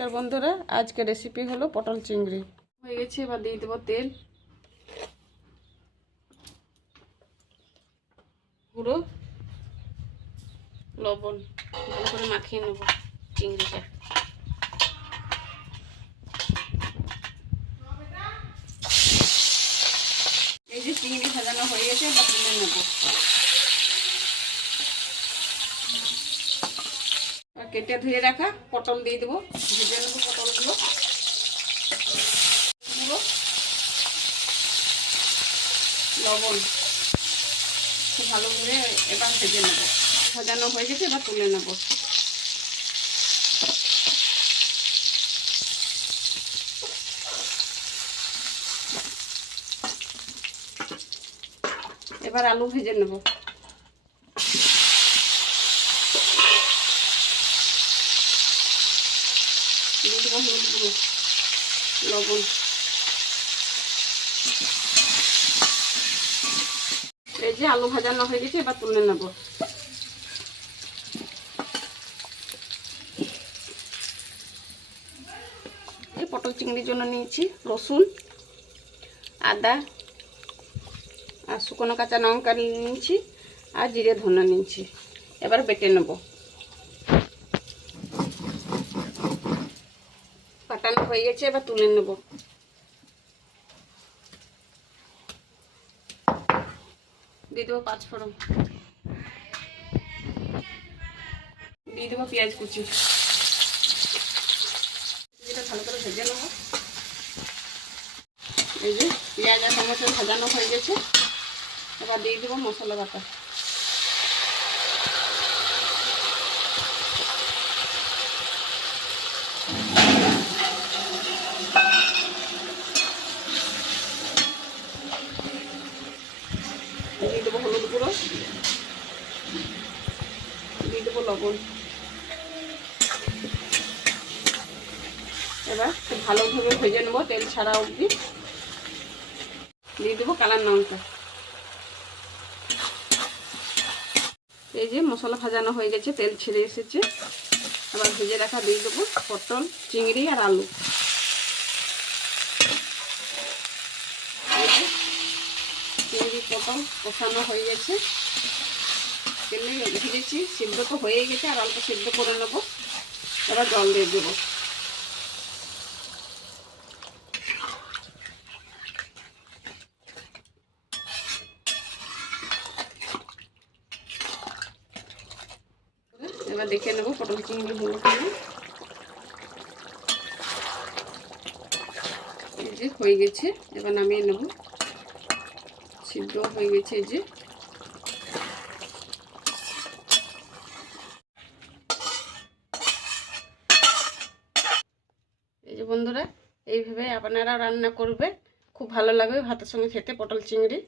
নমস্কার বন্ধুরা, আজকে রেসিপি হলো পটল চিংড়ি। হয়ে গেছে, এবার দিয়ে দেবো তেল, গুঁড়ো লবণ, ভালো করে মাখিয়ে নেব চিংড়িটা। এই যে চিংড়ি ভাজানো হয়ে গেছে, এবার তুলে নেব। কেটে ধুয়ে রাখা পটল দিয়ে দেবো, ভেজে নেবো পটলগুলো। লবণ খুব ভালো করে এবার ভেজে নেব। ভাজানো হয়ে গেছে, এবার তুলে নেব। এবার আলু ভেজে নেব। দিয়ে দেবো হলুদ গুঁড়ো, লবণ। এই যে আলু ভাজানো হয়ে গেছে, এবার তুলে নেব। এই পটল চিংড়ির জন্য নিয়েছি রসুন, আদা আর শুকনো কাঁচা লঙ্কা নিয়েছি, আর জিরে ধনে নিয়েছি। এবার বেটে নেব। বাটানো হয়ে গেছে, এবার তুলে নেব। দিয়ে দেবো পাঁচফোড়ন, দিয়ে দেবো পেঁয়াজ কুচি। এটা ভালো করে ভেজে নেব। এই যে পেঁয়াজ আর টমেটো ভাজানো হয়ে গেছে, এবার দিয়ে দেবো মশলা বাটা। দিয়ে দেবো হলুদ গুঁড়ো, দিয়ে দেবো লবণ। এবার খুব ভালোভাবে ভেজে নেবো তেল ছাড়া অবধি। দিয়ে দেবো কালার লঙ্কা। এই যে মশলা ভাজানো হয়ে গেছে, তেল ছেড়ে এসেছে। এবার ভেজে রাখা দিয়ে দেবো পটল, চিংড়ি আর আলু। চিংড়ি পটল কষানো হয়ে গেছে, তেলে ভেজেছি, সিদ্ধ তো হয়ে গেছে, আর অল্প সিদ্ধ করে নেবো। এবার জল দিয়ে দেবো। এবার দেখে নেবো পটল চিংড়ি হলো কিনা। এই যে হয়ে গেছে, এবার নামিয়ে নেব। সিদ্ধ হয়ে গেছে। এই যে বন্ধুরা, এইভাবে আপনারা রান্না করবে, খুব ভালো লাগবে ভাতের সঙ্গে খেতে পটল চিংড়ি।